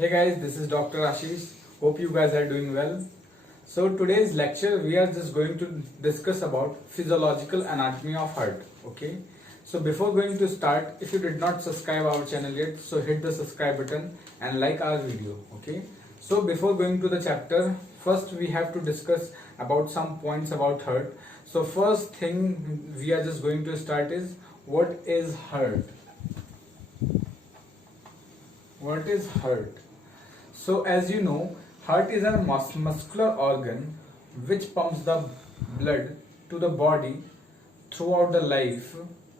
Hey guys, this is Dr. Ashish. Hope you guys are doing well. So today's lecture we are just going to discuss about physiological anatomy of heart. Okay. So before going to start, if you did not subscribe our channel yet, so hit the subscribe button and like our video. Okay. So before going to the chapter, first we have to discuss about some points about heart. So first thing we are just going to start is what is heart? What is heart? So as you know, heart is a muscular organ which pumps the blood to the body throughout the life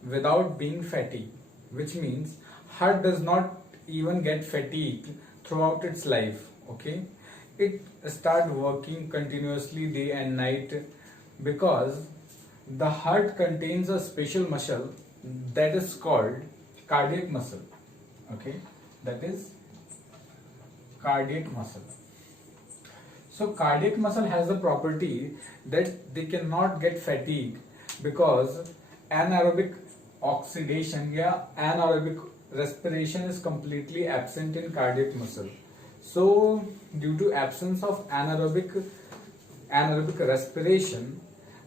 without being fatigued, which means heart does not even get fatigued throughout its life. Okay, it start working continuously day and night because the heart contains a special muscle that is called cardiac muscle. Okay, that is cardiac muscle. So cardiac muscle has the property that they cannot get fatigued because anaerobic oxidation या anaerobic respiration is completely absent in cardiac muscle. So due to absence of anaerobic respiration,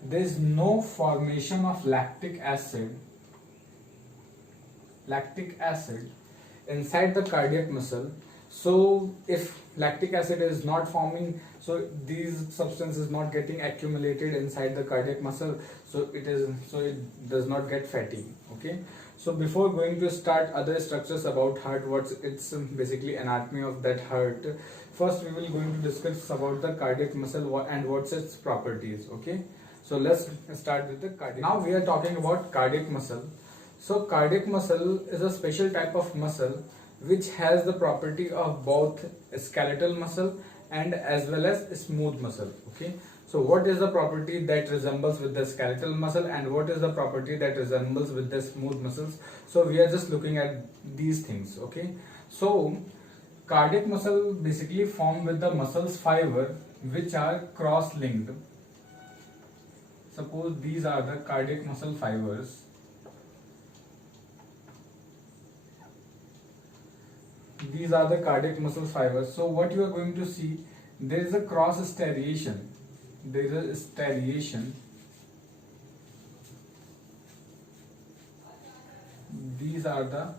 there is no formation of lactic acid inside the cardiac muscle. So if lactic acid is not forming, so these substances not getting accumulated inside the cardiac muscle, so it does not get fatigued. Okay, so before going to start other structures about heart, what's its basically anatomy of that heart, first we will going to discuss about the cardiac muscle and what's its properties. Okay, so let's start with the cardiac. Now we are talking about cardiac muscle. So cardiac muscle is a special type of muscle which has the property of both skeletal muscle and as well as smooth muscle. Okay, so what is the property that resembles with the skeletal muscle and what is the property that resembles with the smooth muscles? So we are just looking at these things. Okay, so cardiac muscle basically form with the muscles fiber which are cross-linked. Suppose these are the cardiac muscle fibers. These are the cardiac muscle fibers. So what you are going to see, there is a cross striation. There is a striation. These are the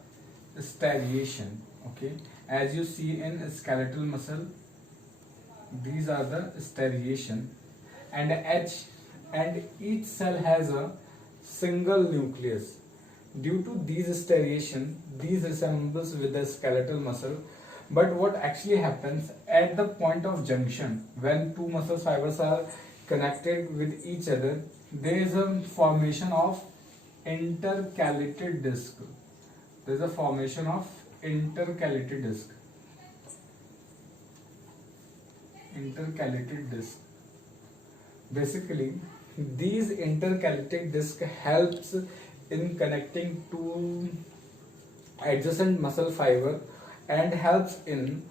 striation. Okay, as you see in skeletal muscle, these are the striation, and each cell has a single nucleus. Due to these striation, these resembles with the skeletal muscle, but what actually happens at the point of junction when two muscle fibers are connected with each other, there is a formation of intercalated disc. There is a formation of intercalated disc. Intercalated disc. Basically, these intercalated disc helps in connecting to adjacent muscle fiber and helps in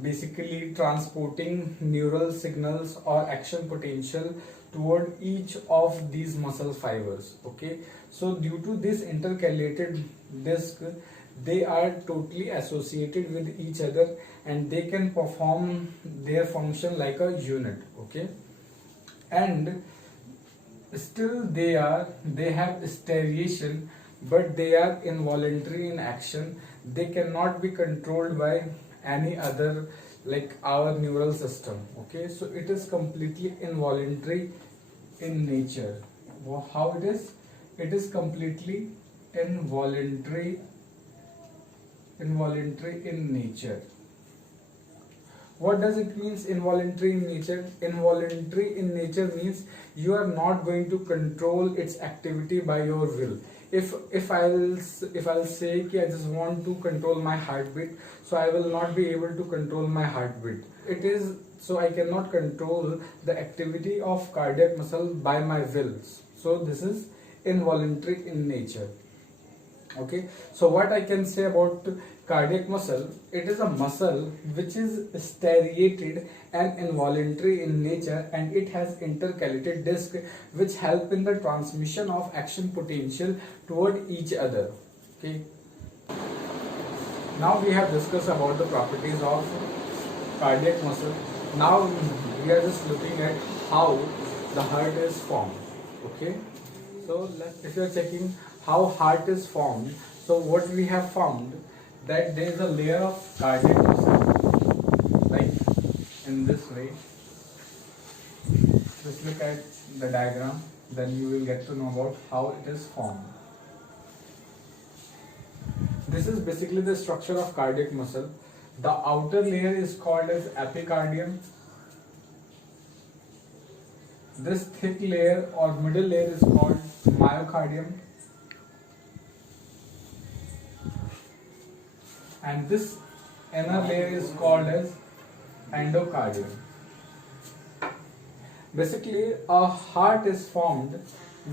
basically transporting neural signals or action potential toward each of these muscle fibers. Okay, so due to this intercalated disc, they are totally associated with each other and they can perform their function like a unit. Okay, and still they have striation, but they are involuntary in action. They cannot be controlled by any other like our neural system. Okay, so it is completely involuntary in nature. How it is? It is completely involuntary in nature. What does it means involuntary in nature? Involuntary in nature means you are not going to control its activity by your will. If I'll say कि I just want to control my heartbeat, so I will not be able to control my heartbeat. It is so I cannot control the activity of cardiac muscle by my will. So this is involuntary in nature. Okay, so what I can say about cardiac muscle, it is a muscle which is striated and involuntary in nature, and it has intercalated disc which help in the transmission of action potential toward each other. Okay, Now we have discussed about the properties of cardiac muscle. Now we are just looking at how the heart is formed. Okay, so if you are checking how heart is formed, so what we have found that there is a layer of cardiac muscle, like in this way. Just look at the diagram, then you will get to know about how it is formed. This is basically the structure of cardiac muscle. The outer layer is called as epicardium. This thick layer or middle layer is called myocardium. And this inner layer is called as endocardium. Basically, a heart is formed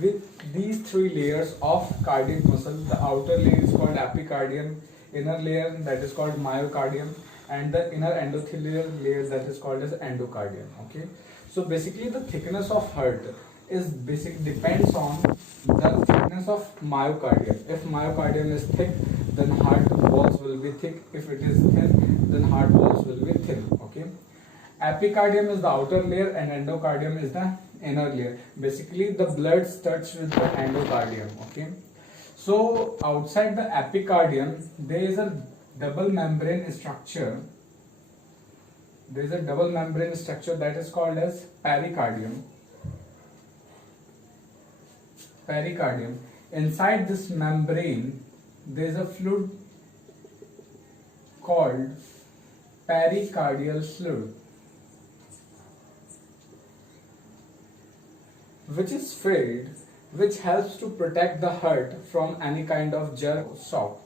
with these three layers of cardiac muscle. The outer layer is called epicardium, inner layer that is called myocardium, and the inner endothelial layer that is called as endocardium. Okay, so basically the thickness of heart is depends on the thickness of myocardium. If myocardium is thick, then heart walls will be thick. If it is thin, then heart walls will be thin. Okay. Epicardium is the outer layer and endocardium is the inner layer. Basically, the blood starts with the endocardium. Okay. So outside the epicardium, there is a double membrane structure. There is a double membrane structure that is called as pericardium. Pericardium. Inside this membrane, there is a fluid called pericardial fluid, which is filled, which helps to protect the heart from any kind of jerk or shock.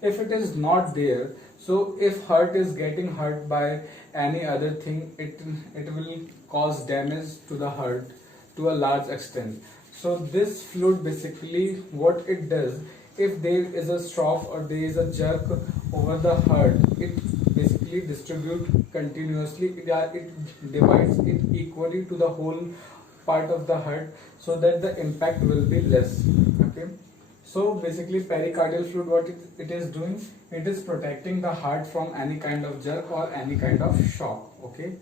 If it is not there, so if heart is getting hurt by any other thing, it will cause damage to the heart to a large extent. So this fluid basically what it does, if there is a stroke or there is a jerk over the heart, it basically distributes continuously. It divides it equally to the whole part of the heart so that the impact will be less. Okay, so basically pericardial fluid, what it is doing, it is protecting the heart from any kind of jerk or any kind of shock. Okay,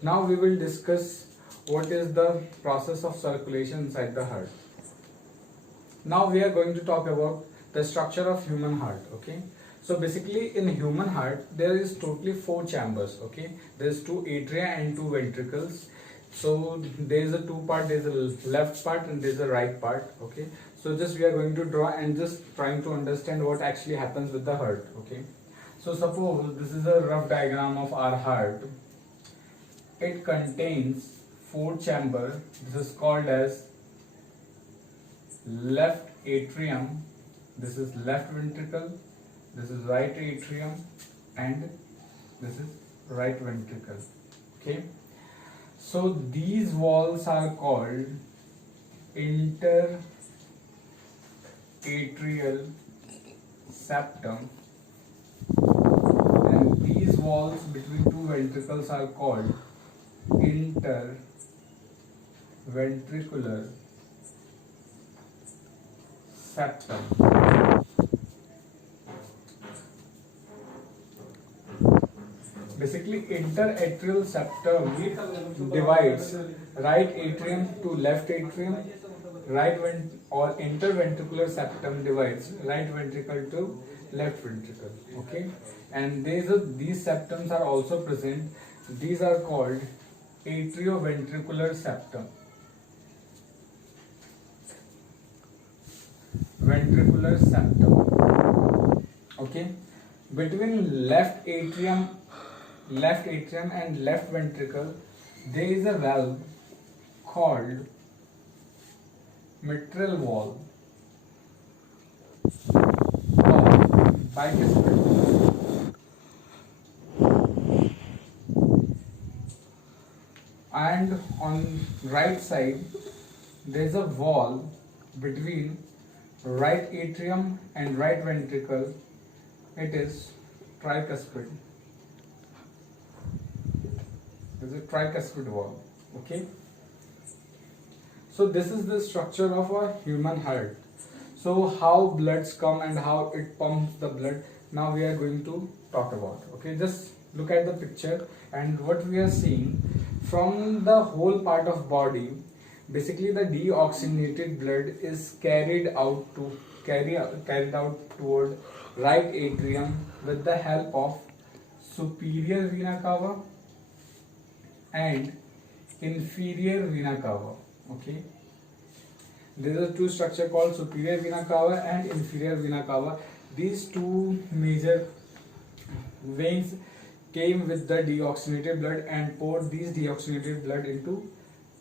now we will discuss what is the process of circulation inside the heart. Now we are going to talk about the structure of human heart. Okay, so basically in human heart there is totally 4 chambers. Okay, there is 2 atria and 2 ventricles. So there is a 2 part, there is a left part and there is a right part. Okay, so just we are going to draw and just trying to understand what actually happens with the heart. Okay, so suppose this is a rough diagram of our heart. It contains 4 chamber. This is called as left atrium, this is left ventricle, this is right atrium, and this is right ventricle. Okay, so these walls are called interatrial septum, and these walls between 2 ventricles are called interventricular septum. Basically, interatrial septum divides right atrium to left atrium, or interventricular septum divides right ventricle to left ventricle. Okay, and these septums are also present. These are called atrioventricular septum, ventricular septum. Okay, between left atrium and left ventricle there is a valve called mitral valve or bicuspid. And on right side there is a valve between right atrium and right ventricle. It is tricuspid. This is a tricuspid valve. Okay, so this is the structure of a human heart. So how bloods come and how it pumps the blood, now we are going to talk about. Okay, just look at the picture, and what we are seeing from the whole part of body, basically the deoxygenated blood is carried out toward right atrium with the help of superior vena cava and inferior vena cava. Okay, there is a two structure called superior vena cava and inferior vena cava. These two major veins came with the deoxygenated blood and poured these deoxygenated blood into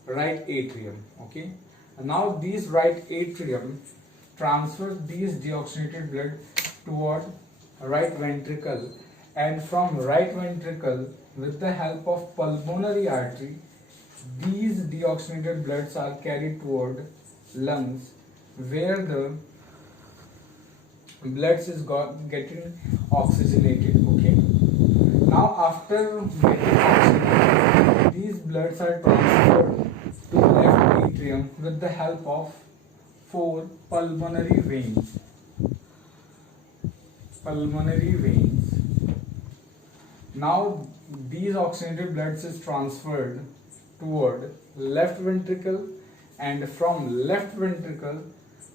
right atrium. Okay, and now these right atrium transfer these deoxygenated blood toward right ventricle, and from right ventricle with the help of pulmonary artery these deoxygenated bloods are carried toward lungs, where the bloods is getting oxygenated. Okay, now after getting oxygenated, these bloods are transferred to left atrium with the help of four pulmonary veins. Now these oxygenated bloods is transferred toward left ventricle, and from left ventricle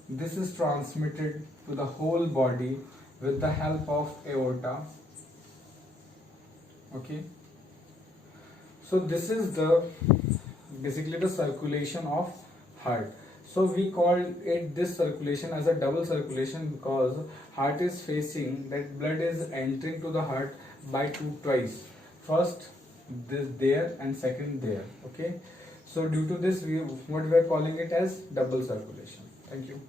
this is transmitted to the whole body with the help of aorta. Okay, so this is the basically the circulation of heart. So we call it this circulation as a double circulation because heart is facing, that blood is entering to the heart by twice. First this there and second there. Okay, so due to this we are calling it as double circulation. Thank you.